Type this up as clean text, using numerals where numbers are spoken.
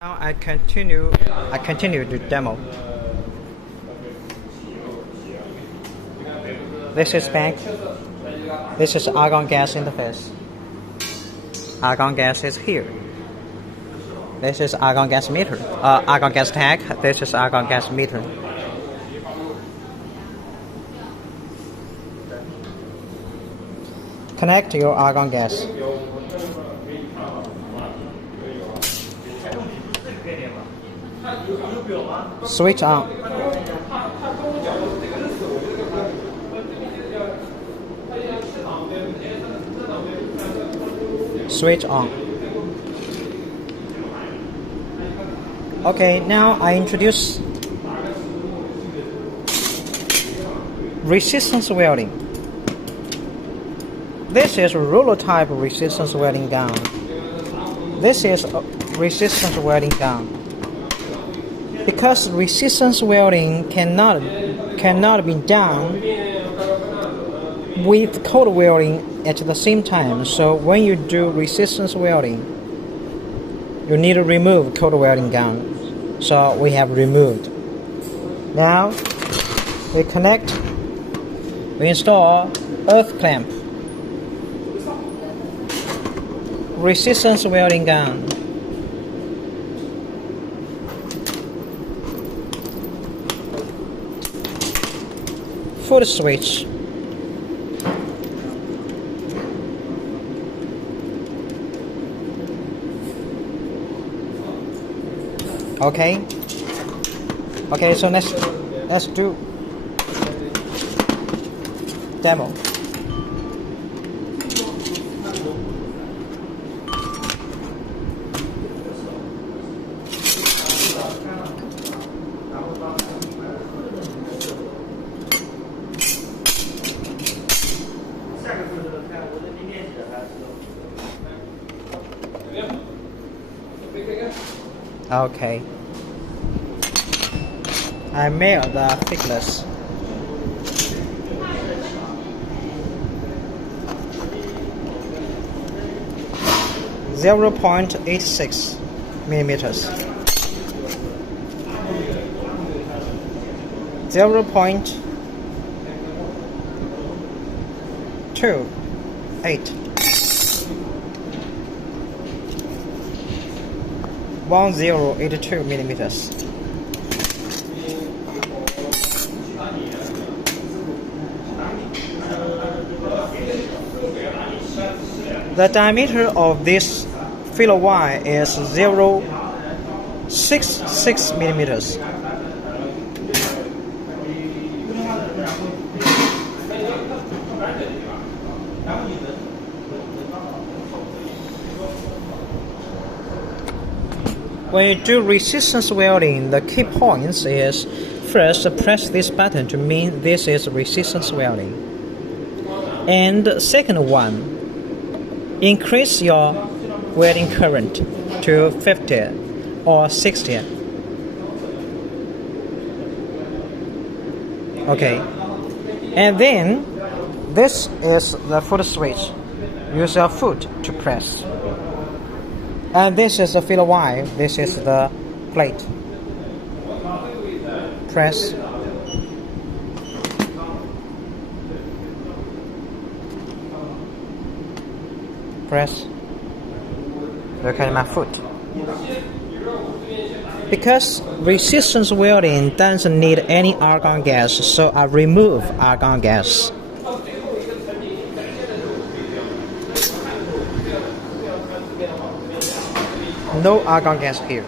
Now I continue the demo. This is bank. This is argon gas interface. Argon gas is here. This is argon gas meter. Argon gas tank. This is argon gas meter. Connect your argon gas. Switch on. Switch on. Okay, now I introduce resistance welding. This is roller type resistance welding gun. This is resistance welding gun. Because resistance welding cannot be done with cold welding at the same time. So when you do resistance welding, you need to remove cold welding gun. So we have removed. Now we install earth clamp. Resistance welding gun. Foot switch. Okay, so let's do demo. Okay, I made the thickness. .86 millimeters. 0.28. 1082 millimeters. The diameter of this filler wire is 0.66 millimeters. When you do resistance welding, the key points is first press this button to mean this is resistance welding. And second one, increase your welding current to 50 or 60. Okay. And then this is the foot switch. Use your foot to press. And this is the filler wire. This is the plate. Press. Press. Look at my foot. Because resistance welding doesn't need any argon gas, so I remove argon gas. No argon gas here.